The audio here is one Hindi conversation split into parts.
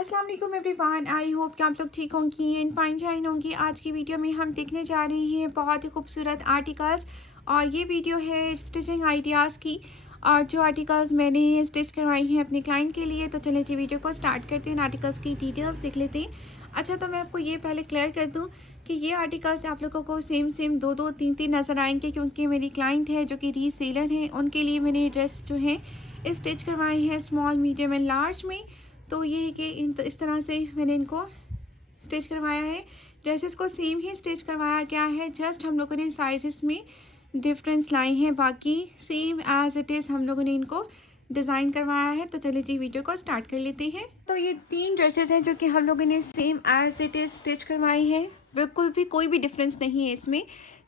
अस्सलाम वालेकुम एवरीवन। आई होप कि आप लोग ठीक होंगी एंड फाइन शाइन होंगी। आज की वीडियो में हम देखने जा रहे हैं बहुत ही खूबसूरत आर्टिकल्स और ये वीडियो है स्टिचिंग आइडियाज़ की। और जो आर्टिकल्स मैंने स्टिच करवाई हैं अपने क्लाइंट के लिए, तो चलिए जी वीडियो को स्टार्ट करते हैं। आर्टिकल्स की डिटेल्स देख लेते हैं। अच्छा, तो मैं आपको ये पहले क्लियर कर दूँ कि ये आर्टिकल्स आप लोगों को सेम सेम दो दो तीन तीन नज़र आएंगे, क्योंकि मेरी क्लाइंट है जो कि रीसेलर हैं, उनके लिए मैंने ड्रेस जो है स्टिच करवाई है स्मॉल मीडियम एंड लार्ज में। तो ये है कि इस तरह से मैंने इनको स्टिच करवाया है। ड्रेसेस को सेम ही स्टिच करवाया गया है, जस्ट हम लोगों ने साइजेस में डिफरेंस लाए हैं, बाकी सेम एज इट इज़ हम लोगों ने इनको डिज़ाइन करवाया है। तो चलिए जी वीडियो को स्टार्ट कर लेते हैं। तो ये 3 ड्रेसेस हैं जो कि हम लोगों ने same as it is stitch करवाई हैं। बिल्कुल भी कोई भी डिफरेंस नहीं है इसमें,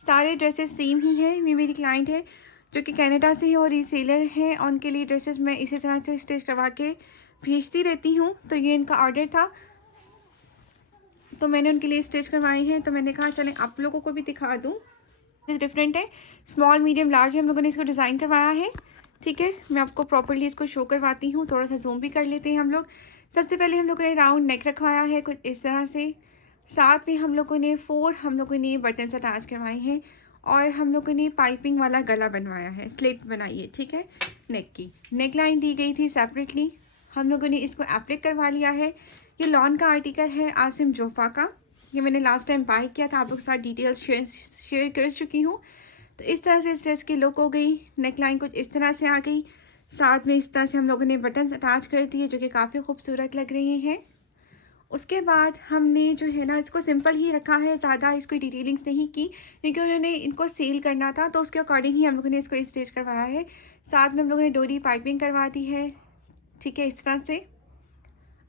सारे ड्रेसेस सेम ही है। ये मेरी क्लाइंट है जो कि कनाडा से है और रीसेलर है, उनके लिए ड्रेसेस मैं इसी तरह से स्टिच करवा के भेजती रहती हूँ। तो ये इनका ऑर्डर था, तो मैंने उनके लिए स्टिच करवाई हैं। तो मैंने कहा चलें आप लोगों को भी दिखा दूँ। डिफरेंट है, स्मॉल मीडियम लार्ज हम लोगों ने इसको डिज़ाइन करवाया है। ठीक है, मैं आपको प्रॉपर्ली इसको शो करवाती हूँ। थोड़ा सा जूम भी कर लेते हैं हम लोग। सबसे पहले हम लोगों ने राउंड नेक रखवाया है कुछ इस तरह से। साथ में हम लोगों ने 4 हम लोगों ने बटन्स अटैच करवाए हैं और हम लोगों ने पाइपिंग वाला गला बनवाया है, स्लिट बनाई है। ठीक है, नेक की नेक लाइन दी गई थी सेपरेटली, हम लोगों ने इसको एप्लिक करवा लिया है। ये लॉन का आर्टिकल है आसिम जोफ़ा का। ये मैंने लास्ट टाइम बाय किया था, आप लोग के साथ डिटेल्स शेयर कर चुकी हूँ। तो इस तरह से इस ड्रेस की लुक हो गई। नेक लाइन कुछ इस तरह से आ गई, साथ में इस तरह से हम लोगों ने बटन्स अटैच कर दिए जो कि काफ़ी खूबसूरत लग रहे हैं। उसके बाद हमने जो है ना इसको सिंपल ही रखा है, ज़्यादा इसको डिटेलिंग्स नहीं की, क्योंकि उन्होंने इनको सेल करना था, तो उसके अकॉर्डिंग ही हम लोगों ने इसको स्टिच करवाया है। साथ में हम लोगों ने डोरी पाइपिंग करवा दी है। ठीक है, इस तरह से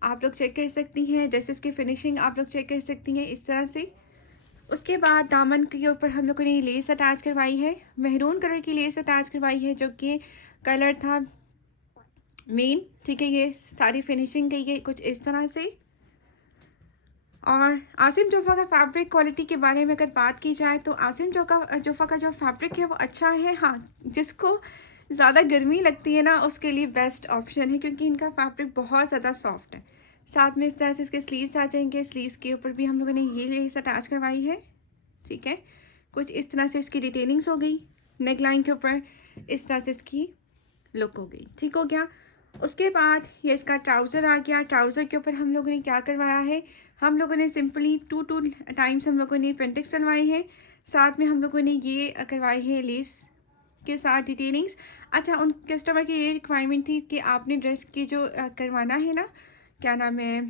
आप लोग चेक कर सकती हैं। ड्रेसेस की फिनिशिंग आप लोग चेक कर सकती हैं इस तरह से। उसके बाद दामन के ऊपर हम लोगों ने लेस अटैच करवाई है, मेहरून कलर की लेस अटैच करवाई है जो कि कलर था मेन। ठीक है, ये सारी फिनिशिंग गई है कुछ इस तरह से। और आसिम जोफ़ा का फैब्रिक क्वालिटी के बारे में अगर बात की जाए तो आसिम जोफ़ा का जो फैब्रिक है वो अच्छा है। हाँ, जिसको ज़्यादा गर्मी लगती है ना उसके लिए बेस्ट ऑप्शन है, क्योंकि इनका फैब्रिक बहुत ज़्यादा सॉफ्ट है। साथ में इस तरह से इसके स्लीव्स आ जाएंगे, स्लीव्स के ऊपर भी हम लोगों ने ये लेस अटैच करवाई है। ठीक है, कुछ इस तरह से इसकी डिटेलिंग्स हो गई। नेक लाइन के ऊपर इस तरह से इसकी लुक हो गई। ठीक हो गया। उसके बाद ये इसका ट्राउज़र आ गया। ट्राउज़र के ऊपर हम लोगों ने क्या करवाया है, हम लोगों ने सिंपली टू टाइम्स हम लोगों ने पेंटिक्स डलवाई है। साथ में हम लोगों ने ये करवाई है लेस के साथ डिटेलिंग्स। अच्छा, उन कस्टमर की ये रिक्वायरमेंट थी कि आपने ड्रेस की जो करवाना है ना, क्या नाम है,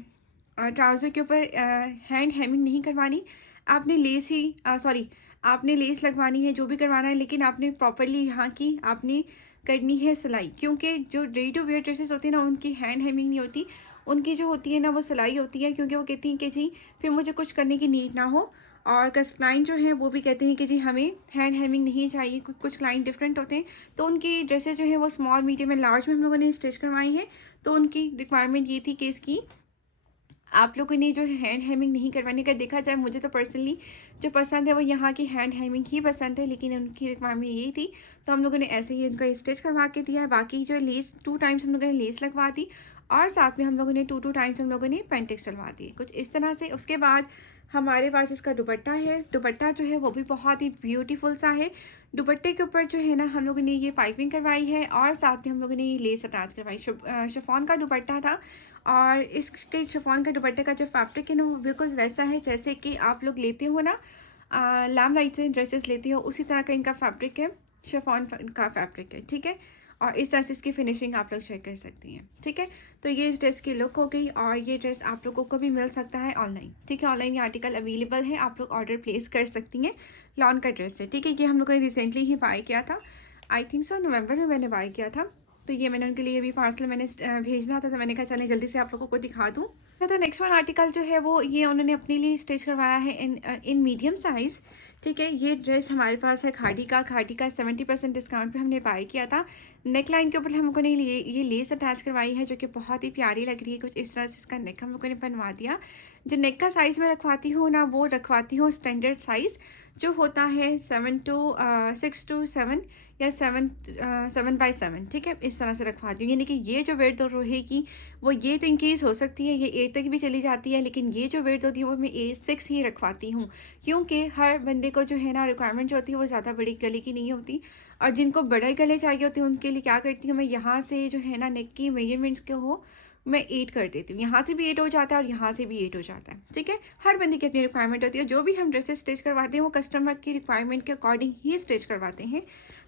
ट्राउज़र के ऊपर हैंड हेमिंग नहीं करवानी, आपने लेस ही सॉरी आपने लेस लगवानी है जो भी करवाना है, लेकिन आपने प्रॉपरली यहाँ की आपने करनी है सिलाई, क्योंकि जो रेडी टू वेयर ड्रेसेस होती है ना उनकी हैंड हेमिंग नहीं होती, उनकी जो होती है ना वो सिलाई होती है, क्योंकि वो कहती हैं कि जी फिर मुझे कुछ करने की नीड ना हो। और क्लाइंट जो हैं वो भी कहते हैं कि जी हमें हैंड हेमिंग नहीं चाहिए। कुछ क्लाइंट डिफरेंट होते हैं, तो उनकी ड्रेसेस जो है वो स्मॉल मीडियम एंड लार्ज में हम लोगों ने स्टिच करवाई हैं। तो उनकी रिक्वायरमेंट ये थी कि इसकी आप लोगों ने जो हैंड हेमिंग नहीं करवाने का, देखा जाए मुझे तो पर्सनली जो पसंद है वो यहाँ की हैंड हेमिंग ही पसंद है, लेकिन उनकी रिक्वायरमेंट यही थी तो हम लोगों ने ऐसे ही उनका स्टिच करवा के दिया है। बाकी जो लेस 2 टाइम्स हम लोगों ने लेस लगवा दी और साथ में हम लोगों ने 2 टाइम्स हम लोगों ने पेंटिक्स डलवा दिए कुछ इस तरह से। उसके बाद हमारे पास इसका दुपट्टा है। दुपट्टा जो है वो भी बहुत ही ब्यूटीफुल सा है। दुपट्टे के ऊपर जो है ना हम लोगों ने ये पाइपिंग करवाई है और साथ में हम लोगों ने ये लेस अटैच करवाई। शिफॉन का दुपट्टा था और इसके शिफॉन के दुपट्टे का जो फैब्रिक है ना वो बिल्कुल वैसा है जैसे कि आप लोग लेते हो ना लैम लाइट से ड्रेसेस लेते हो, उसी तरह का इनका फैब्रिक है, शिफॉन का फैब्रिक है। ठीक है, और इस तरह से इसकी फिनिशिंग आप लोग चेक कर सकती हैं। ठीक है, तो ये इस ड्रेस की लुक हो गई और ये ड्रेस आप लोगों को भी मिल सकता है ऑनलाइन। ठीक है, ऑनलाइन ये आर्टिकल अवेलेबल है, आप लोग ऑर्डर प्लेस कर सकती हैं। लॉन का ड्रेस है। ठीक है, ये हम लोगों ने रिसेंटली ही बाय किया था, आई थिंक सो नवंबर में मैंने बाय किया था। तो ये मैंने उनके लिए भी पार्सल मैंने भेजना था, तो मैंने कहा चलें जल्दी से आप लोगों को दिखा दूँ। तो नेक्स्ट वन आर्टिकल जो है वो ये उन्होंने अपने लिए स्टिच करवाया है इन मीडियम साइज़। ठीक है, ये ड्रेस हमारे पास है खादी का 70% डिस्काउंट पे हमने बाय किया था। नेक लाइन के ऊपर हम लोगों ने ये लेस अटैच करवाई है जो कि बहुत ही प्यारी लग रही है। कुछ इस तरह से इसका नेक हम लोगों ने बनवा दिया। जो नेक का साइज़ मैं रखवाती हूँ ना वो रखवाती हूँ स्टैंडर्ड साइज़ जो होता है 6 to 7 या 7 by 7। ठीक है, इस तरह से रखवाती हूँ, यानी कि ये जो वेट रहेगी वो ये तो इंक्रीज़ हो सकती है, ये 8 तक भी चली जाती है, लेकिन ये जो विड्थ होती है वो मैं 6 ही रखवाती हूँ, क्योंकि हर बंदे को जो है ना रिक्वायरमेंट जो होती है वो ज़्यादा बड़ी गले की नहीं होती। और जिनको बड़े गले चाहिए होते हैं उनके लिए क्या करती हूँ मैं, यहाँ से जो है ना नेक की मेजरमेंट्स के हो मैं 8 कर देती हूँ, यहाँ से भी 8 हो जाता है और यहाँ से भी 8 हो जाता है, ठीक है। हर बंदे की अपनी रिक्वायरमेंट होती है, जो भी हम ड्रेसेस स्टिच करवाते हैं वो कस्टमर की रिक्वायरमेंट के अकॉर्डिंग ही स्टिच करवाते हैं,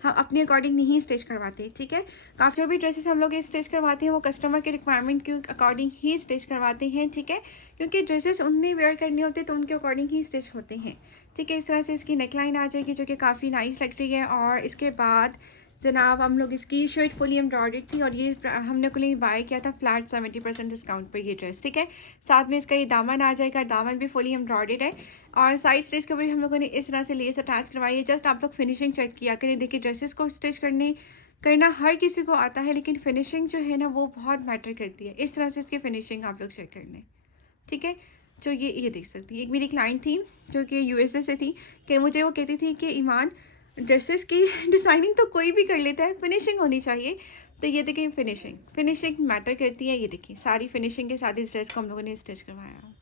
हम अपने अकॉर्डिंग नहीं स्टिच करवाते, ठीक है। काफ़ी जो भी ड्रेसेस हम लोग स्टिच करवाते हैं वो कस्टमर के रिक्वायरमेंट के अकॉर्डिंग ही स्टिच करवाते हैं, ठीक है, क्योंकि ड्रेसेस उन्हें वेयर करने होते हैं तो उनके अकॉर्डिंग ही स्टिच होते हैं, ठीक है। इस तरह से इसकी नेकलाइन आ जाएगी जो कि काफ़ी नाइस लग रही है। और इसके बाद जनाब हम लोग इसकी शर्ट फुली एम्ब्रॉयडर्ड थी और ये हमने को लिए बाय किया था फ्लैट 70% डिस्काउंट पर ये ड्रेस, ठीक है। साथ में इसका ये दामन आ जाएगा, दामन भी फुली एम्ब्रॉयडर्ड है और साइड स्टिच के ऊपर हम लोगों ने इस तरह से लेस अटैच करवाई है। जस्ट आप लोग फिनिशिंग चेक किया करें, देखिए ड्रेसेस को स्टिच करना हर किसी को आता है, लेकिन फिनिशिंग जो है ना वो बहुत मैटर करती है। इस तरह से इसकी फिनिशिंग आप लोग चेक कर लें, ठीक है। जो ये देख सकती है, एक मेरी क्लाइंट थी जो कि यूएसए से थी, कि मुझे वो कहती थी कि ईमान ड्रेसेस की डिज़ाइनिंग तो कोई भी कर लेता है, फिनिशिंग होनी चाहिए। तो ये देखिए फिनिशिंग मैटर करती है। ये देखिए सारी फिनिशिंग के साथ इस ड्रेस को हम लोगों ने स्टिच करवाया,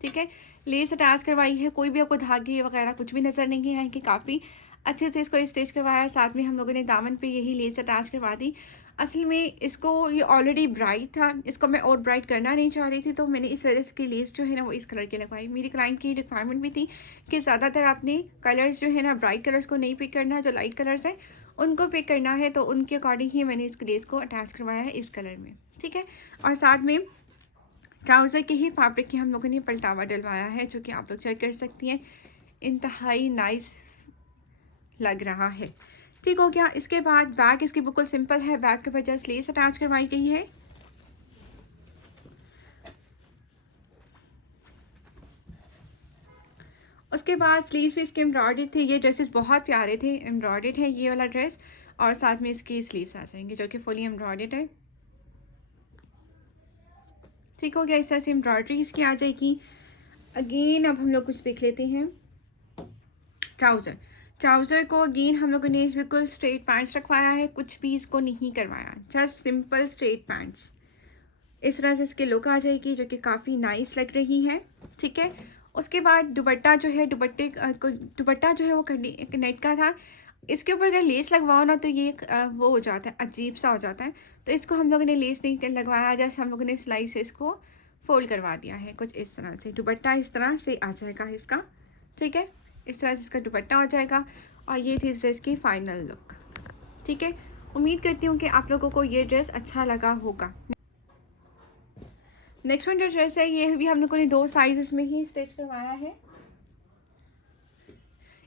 ठीक है। लेस अटैच करवाई है, कोई भी आपको धागे वगैरह कुछ भी नज़र नहीं है कि काफ़ी अच्छे से इसको स्टिच करवाया। साथ में हम लोगों ने दामन पे यही लेस अटैच करवा दी। असल में इसको ये ऑलरेडी ब्राइट था, इसको मैं और ब्राइट करना नहीं चाह रही थी, तो मैंने इस वजह से की लेस जो है ना वो इस कलर की लगवाई। मेरी क्लाइंट की रिक्वायरमेंट भी थी कि ज़्यादातर आपने कलर्स जो है ना ब्राइट कलर्स को नहीं पिक करना, जो लाइट कलर्स हैं उनको पिक करना है, तो उनके अकॉर्डिंग ही मैंने इस लेस को अटैच करवाया है इस कलर में, ठीक है। और साथ में ट्राउज़र के ही फैब्रिक की हम लोगों ने पलटावा डलवाया है, जो कि आप लोग चेक कर सकती हैं, इंतहाई नाइस लग रहा है, ठीक हो गया। इसके बाद बैक इसकी बिल्कुल सिंपल है, बैक के ऊपर जस्ट लेस अटैच करवाई गई है। उसके बाद स्लीव्स भी इसके एम्ब्रॉयडर्ड थे। ये ड्रेसेस बहुत प्यारे थे, एम्ब्रॉयडर्ड है ये वाला ड्रेस और साथ में इसकी स्लीव्स आ जाएंगी जो कि फुली एम्ब्रॉयडर्ड है, ठीक हो गया। इस तरह से एम्ब्रॉयडरी इसकी आ जाएगी। अगेन अब हम लोग कुछ देख लेते हैं। ट्राउज़र को अगेन हम लोगों ने बिल्कुल स्ट्रेट पैंट्स रखवाया है, कुछ भी इसको नहीं करवाया, जस्ट सिंपल स्ट्रेट पैंट्स। इस तरह से इसकी लुक आ जाएगी जो कि काफ़ी नाइस लग रही है, ठीक है। उसके बाद दुपट्टा जो है, दुपट्टा जो है वो एक नेट का था। इसके ऊपर अगर लेस लगवाओ ना तो ये वो हो जाता है, अजीब सा हो जाता है, तो इसको हम लोगों ने लेस नहीं लगवाया, जैसे हम लोगों ने सिलाई से इसको फोल्ड करवा दिया है कुछ इस तरह से। दुपट्टा इस तरह से आ जाएगा इसका, ठीक है। इस तरह से इसका दुपट्टा हो जाएगा और ये थी इस ड्रेस की फाइनल लुक, ठीक है। उम्मीद करती हूँ कि आप लोगों को ये ड्रेस अच्छा लगा होगा। नेक्स्ट वन जो ड्रेस है ये भी हम लोगों ने 2 साइज़ में ही स्टिच करवाया है,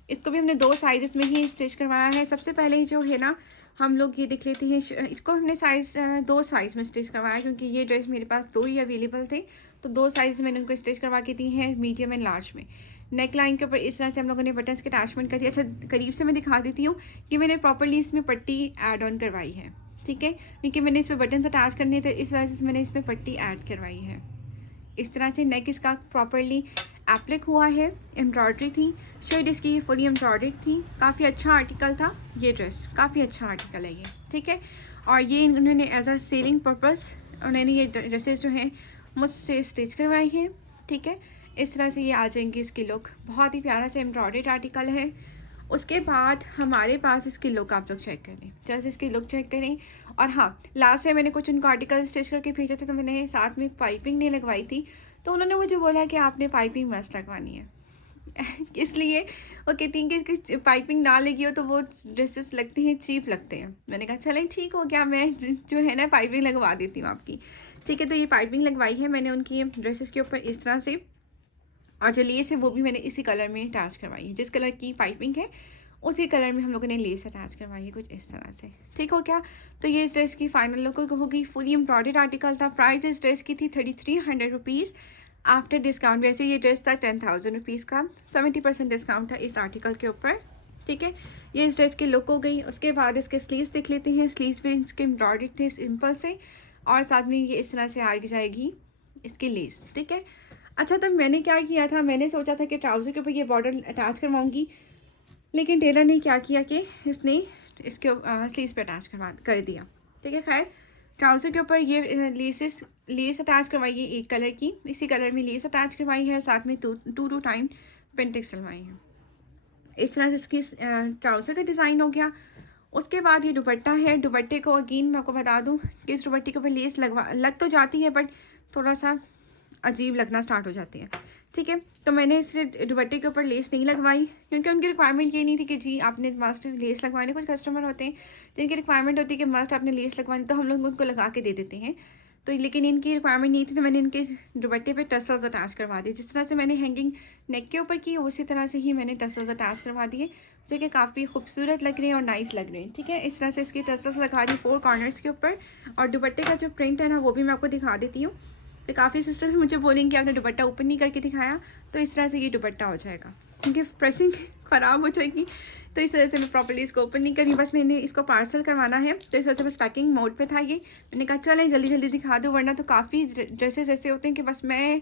इसको भी हमने 2 साइज़ में ही स्टिच करवाया है। सबसे पहले जो है ना हम लोग ये देख लेते हैं, इसको हमने 2 साइज़ में स्टिच करवाया क्योंकि ये ड्रेस मेरे पास 2 ही अवेलेबल थे, तो 2 साइज़ मैंने उनको स्टिच करवा के दी हैं, मीडियम एंड लार्ज में। नेक लाइन के ऊपर इस तरह से हम लोगों ने बटन्स के अटैचमेंट कर दिया। अच्छा करीब से मैं दिखा देती हूँ कि मैंने प्रॉपरली इसमें पट्टी ऐड ऑन करवाई है, ठीक है, क्योंकि मैंने इस पर बटन्स अटैच करने थे, इस वजह से मैंने इसमें पट्टी ऐड करवाई है। इस तरह से नेक इसका प्रॉपरली एप्लिक हुआ है, एम्ब्रॉयडरी थी, शर्ट इसकी फुली एम्ब्रॉयडर्ड थी। काफ़ी अच्छा आर्टिकल था ये ड्रेस, काफ़ी अच्छा आर्टिकल है ये, ठीक है। और ये उन्होंने एज अ सेलिंग पर्पस उन्होंने ये ड्रेसेस जो हैं मुझसे स्टिच करवाई हैं, ठीक है। इस तरह से ये आ जाएंगी इसकी लुक, बहुत ही प्यारा सा एम्ब्रॉयडर्ड आर्टिकल है। उसके बाद हमारे पास इसकी लुक आप लोग चेक करें, जैसे इसकी लुक चेक करें। और हाँ, लास्ट में मैंने कुछ उनको आर्टिकल स्टिच करके भेजे थे, तो मैंने साथ में पाइपिंग नहीं लगवाई थी, तो उन्होंने मुझे बोला कि आपने पाइपिंग मस्ट लगवानी है इसलिए वो कहती हैं कि इसकी पाइपिंग ना लगी हो तो वो ड्रेसेस लगती हैं चीप लगते हैं। मैंने कहा चलें ठीक हो गया, मैं जो है ना पाइपिंग लगवा देती हूँ आपकी, ठीक है। तो ये पाइपिंग लगवाई है मैंने उनकी ड्रेसेस के ऊपर इस तरह से, और जो लेस है वो भी मैंने इसी कलर में अटैच करवाई है, जिस कलर की पाइपिंग है उसी कलर में हम लोगों ने लेस अटैच करवाई है कुछ इस तरह से, ठीक हो क्या। तो ये इस ड्रेस की फाइनल लुक होगी। फुली एम्ब्रॉयडर्ड आर्टिकल था। प्राइस इस ड्रेस की थी 3300 रुपीज़ आफ्टर डिस्काउंट। वैसे ये ड्रेस था 10,000 रुपीज़ का, 70% डिस्काउंट था इस आर्टिकल के ऊपर, ठीक है। ये इस ड्रेस की लुक हो गई। उसके बाद इसके स्लीव्स देख लेते हैं। स्लीव्स भी इसके एम्ब्रॉयडर्ड थे सिंपल से, और साथ में ये इस तरह से आ जाएगी इसकी लेस, ठीक है। अच्छा तो मैंने क्या किया था, मैंने सोचा था कि ट्राउज़र के ऊपर ये बॉर्डर अटैच करवाऊंगी, लेकिन टेलर ने क्या किया कि इसने इसके स्लीव्स पे अटैच कर दिया, ठीक है। खैर ट्राउज़र के ऊपर ये लेस अटैच करवाई है एक कलर की, इसी कलर में लेस अटैच करवाई है, साथ में टू टाइम पेंटिक्स डलवाई है। इस तरह से इसकी ट्राउज़र का डिज़ाइन हो गया। उसके बाद ये दुपट्टा है। दुपट्टे को अगेन मैं आपको बता दूं कि इस दुपट्टे के ऊपर लेस लग तो जाती है, बट थोड़ा सा अजीब लगना स्टार्ट हो जाती है। ठीक है, तो मैंने इस दुपट्टे के ऊपर लेस नहीं लगवाई, क्योंकि उनकी रिक्वायरमेंट ये नहीं थी कि जी आपने मस्ट लेस लगवाने। कुछ कस्टमर होते हैं जिनकी रिक्वायरमेंट होती है कि मस्ट आपने लेस लगवानी, तो हम लोग उनको लगा के दे देते हैं। तो लेकिन इनकी रिक्वायरमेंट नहीं थी, तो मैंने इनके दुपट्टे पे टसल्स अटैच करवा दिए। जिस तरह से मैंने हैंगिंग नेक के ऊपर की, उसी तरह से ही मैंने टसल्स अटैच करवा दिए, जो कि काफ़ी खूबसूरत लग रहे हैं और नाइस लग रहे हैं। ठीक है, इस तरह से इसके टसल्स लगा दी 4 कॉर्नर्स के ऊपर। और दुपट्टे का जो प्रिंट है ना, वो भी मैं आपको दिखा देती हूँ। तो काफ़ी सिस्टर्स मुझे बोलेंगे कि आपने दुपट्टा ओपन नहीं करके दिखाया, तो इस तरह से ये दुपट्टा हो जाएगा, क्योंकि प्रेसिंग ख़राब हो जाएगी। तो इस वजह से मैं प्रॉपर्ली इसको ओपन नहीं करी, बस मैंने इसको पार्सल करवाना है, तो इस वजह से बस पैकिंग मोड पे था ये। मैंने कहा चलें जल्दी जल्दी दिखा दूँ, वरना तो काफ़ी ड्रेसेस ऐसे होते हैं कि बस मैं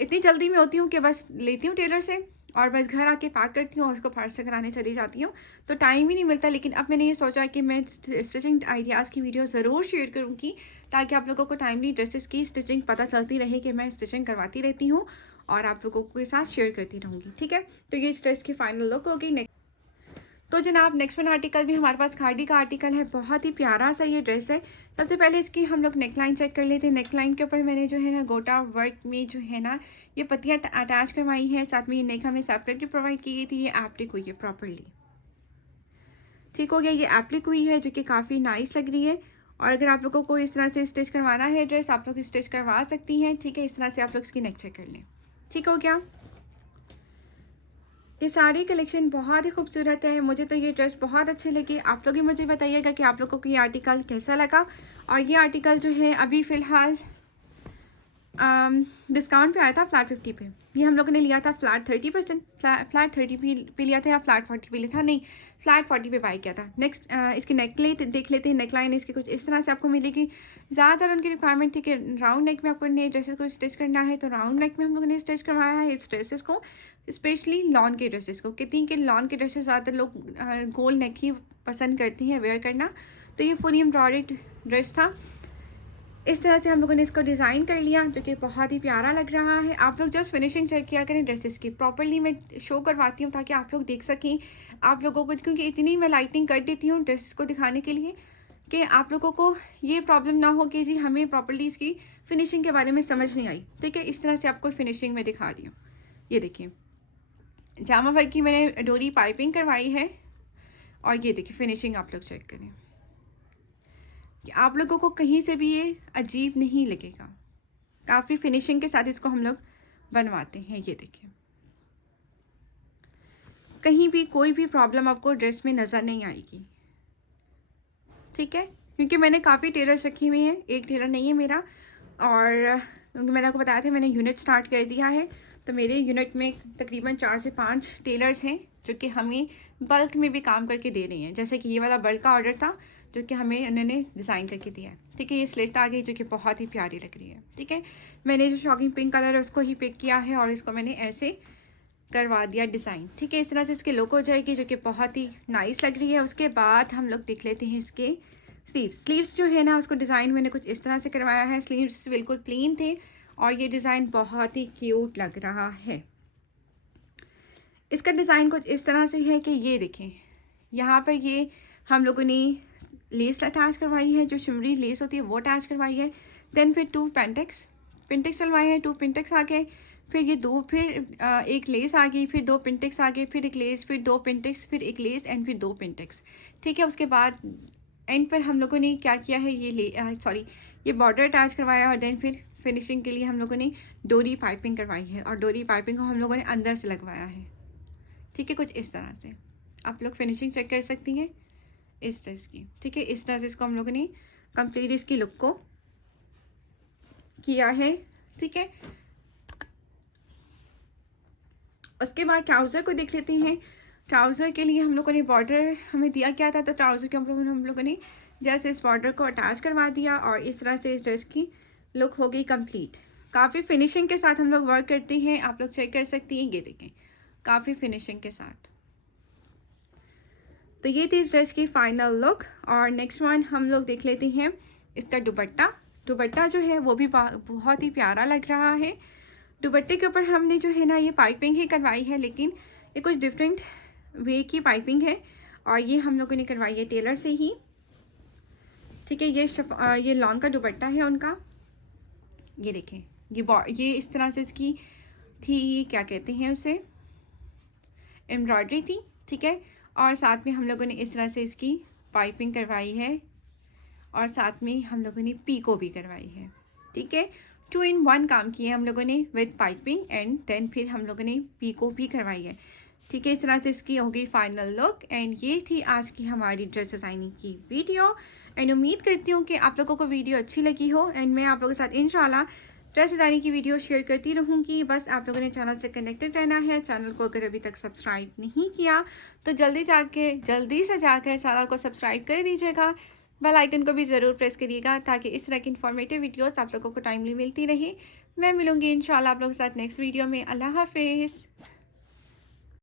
इतनी जल्दी में होती हूँ कि बस लेती हूँ टेलर से और बस घर आके पैक करती हूँ और उसको पार्सल कराने चली जाती हूँ, तो टाइम ही नहीं मिलता। लेकिन अब मैंने ये सोचा कि मैं स्टिचिंग आइडियाज़ की वीडियो ज़रूर शेयर करूँगी, ताकि आप लोगों को टाइमली ड्रेसेस की स्टिचिंग पता चलती रहे कि मैं स्टिचिंग करवाती रहती हूँ और आप लोगों के साथ शेयर करती रहूँगी। ठीक है, तो ये इस ड्रेस की फाइनल लुक होगी। तो जनाब नेक्स्ट वन आर्टिकल भी हमारे पास खाड़ी का आर्टिकल है, बहुत ही प्यारा सा ये ड्रेस है। सबसे पहले इसकी हम लोग नेकलाइन चेक कर लेते हैं। नेकलाइन के ऊपर मैंने जो है ना गोटा वर्क में जो है ना ये पत्तियाँ अटैच करवाई हैं, साथ में ये नेक हमें सेपरेटली प्रोवाइड की गई थी। ये एप्लिक हुई है प्रॉपरली, ठीक हो गया, ये एप्लिक हुई है जो कि काफ़ी नाइस लग रही है। और अगर आप लोगों को इस तरह से स्टिच करवाना है ड्रेस, आप लोग स्टिच करवा सकती हैं। ठीक है, इस तरह से आप लोग इसकी नेक चेक कर लें। ठीक हो गया, ये सारी कलेक्शन बहुत ही खूबसूरत है। मुझे तो ये ड्रेस बहुत अच्छी लगी। आप लोग ही मुझे बताइएगा कि आप लोगों को ये आर्टिकल कैसा लगा। और ये आर्टिकल जो है अभी फ़िलहाल डिस्काउंट पे आया था फ्लैट 50 पे। ये हम लोगों ने लिया था फ्लैट 30%, फ्लैट 30 पे लिया था, या फ्लैट 40 पे लिया था, नहीं फ्लैट 40 पे बाई किया था। नेक्स्ट इसकी नेकले देख लेते हैं। नेकलाइन इसकी कुछ इस तरह से आपको मिलेगी। ज़्यादातर उनकी रिक्वायरमेंट थी कि राउंड नेक में आपको नए ड्रेसेस को स्टिच करना है, तो राउंड नेक में हम लोगों ने स्टिच करवाया है इस ड्रेसेस को, स्पेशली लॉन के ड्रेसेस को। कितनी के लॉन के ड्रेसेस ज़्यादातर लोग गोल नेक ही पसंद करती हैं वेयर करना, तो ये फुली एम्ब्रॉयडर्ड ड्रेस था। इस तरह से हम लोगों ने इसको डिज़ाइन कर लिया, जो कि बहुत ही प्यारा लग रहा है। आप लोग जस्ट फिनिशिंग चेक किया करें ड्रेसेस की, प्रॉपर्ली मैं शो करवाती हूँ ताकि आप लोग देख सकें आप लोगों को, क्योंकि इतनी मैं लाइटिंग कर देती हूँ ड्रेसेस को दिखाने के लिए कि आप लोगों को ये प्रॉब्लम ना हो कि जी हमें प्रॉपर्ली इसकी फिनिशिंग के बारे में समझ नहीं आई। ठीक है, इस तरह से आपको फिनिशिंग में दिखा रही हूँ। ये देखिए, जामा वर्क की मैंने डोरी पाइपिंग करवाई है, और ये देखिए फिनिशिंग आप लोग चेक करें कि आप लोगों को कहीं से भी ये अजीब नहीं लगेगा। काफ़ी फिनिशिंग के साथ इसको हम लोग बनवाते हैं। ये देखिए, कहीं भी कोई भी प्रॉब्लम आपको ड्रेस में नज़र नहीं आएगी। ठीक है, क्योंकि मैंने काफ़ी टेलर्स रखी हुई हैं, एक टेलर नहीं है मेरा। और क्योंकि मैंने आपको बताया था मैंने यूनिट स्टार्ट कर दिया है, तो मेरे यूनिट में तकरीबन 4 से 5 टेलर्स हैं जो कि हमें बल्क में भी काम करके दे रही हैं। जैसे कि ये वाला बल्क का ऑर्डर था जो कि हमें उन्होंने डिज़ाइन करके दिया है। ठीक है, ये स्लेट आ गई जो कि बहुत ही प्यारी लग रही है। ठीक है, मैंने जो शॉकिंग पिंक कलर है उसको ही पिक किया है और इसको मैंने ऐसे करवा दिया डिज़ाइन। ठीक है, इस तरह से इसकी लुक हो जाएगी जो कि बहुत ही नाइस लग रही है। उसके बाद हम लोग देख लेते हैं इसके स्लीव्स जो है ना, उसको डिज़ाइन मैंने कुछ इस तरह से करवाया है। स्लीव्स बिल्कुल प्लेन थे और ये डिज़ाइन बहुत ही क्यूट लग रहा है। इसका डिज़ाइन कुछ इस तरह से है कि ये देखें, यहाँ पर ये हम लोगों ने लेस अटैच करवाई है, जो शिमरी लेस होती है वो अटैच करवाई है। देन फिर 2 पेंटेक्स डलवाए हैं, 2 पेंटेक्स आ गए, फिर ये एक लेस आ गई, फिर 2 पेंटेक्स आ गए, फिर एक लेस, फिर 2 पेंटेक्स, फिर एक लेस एंड फिर 2 पेंटेक्स। ठीक है, उसके बाद एंड पर हम लोगों ने क्या किया है, ये बॉर्डर अटैच करवाया और देन फिर फिनिशिंग के लिए हम लोगों ने डोरी पाइपिंग करवाई है, और डोरी पाइपिंग को हम लोगों ने अंदर से लगवाया है। ठीक है, कुछ इस तरह से आप लोग फिनिशिंग चेक कर सकती हैं इस ड्रेस की। ठीक है, इस तरह से इसको हम लोगों ने कंप्लीट इसकी लुक को किया है। ठीक है, उसके बाद ट्राउज़र को देख लेते हैं। ट्राउज़र के लिए हम लोगों ने बॉर्डर हमें दिया क्या था, तो ट्राउज़र के हम लोगों ने जैसे इस बॉर्डर को अटैच करवा दिया और इस तरह से इस ड्रेस की लुक हो गई कंप्लीट। काफ़ी फिनिशिंग के साथ हम लोग वर्क करते हैं, आप लोग चेक कर सकती हैं। ये देखें, काफ़ी फिनिशिंग के साथ। तो ये थी इस ड्रेस की फाइनल लुक। और नेक्स्ट वन हम लोग देख लेते हैं इसका दुपट्टा जो है वो भी बहुत ही प्यारा लग रहा है। दुपट्टे के ऊपर हमने जो है ना ये पाइपिंग ही करवाई है, लेकिन ये कुछ डिफरेंट वे की पाइपिंग है और ये हम लोगों ने करवाई है टेलर से ही। ठीक है, ये लॉन्ग का दुपट्टा है उनका। ये देखें, ये इस तरह से इसकी थी, क्या कहते हैं उसे, एम्ब्रॉयडरी थी। ठीक है, और साथ में हम लोगों ने इस तरह से इसकी पाइपिंग करवाई है और साथ में हम लोगों ने पीको भी करवाई है। ठीक है, 2 in 1 काम किया हम लोगों ने विद पाइपिंग एंड देन फिर हम लोगों ने पीको भी करवाई है। ठीक है, इस तरह से इसकी हो गई फाइनल लुक। एंड ये थी आज की हमारी ड्रेस डिज़ाइनिंग की वीडियो। एंड उम्मीद करती हूँ कि आप लोगों को वीडियो अच्छी लगी हो एंड मैं आप लोगों के साथ इंशाल्लाह ड्रेस डिज़ाइनिंग की वीडियो शेयर करती रहूँगी। बस आप लोगों ने चैनल से कनेक्टेड रहना है। चैनल को अगर अभी तक सब्सक्राइब नहीं किया तो जल्दी से जाकर चैनल को सब्सक्राइब कर दीजिएगा। बेल आइकन को भी ज़रूर प्रेस करिएगा ताकि इस तरह की इन्फॉर्मेटिव वीडियोस आप लोगों को टाइमली मिलती रहे। मैं मिलूँगी इंशाल्लाह आप लोगों के साथ नेक्स्ट वीडियो में। अल्लाह हाफिज़।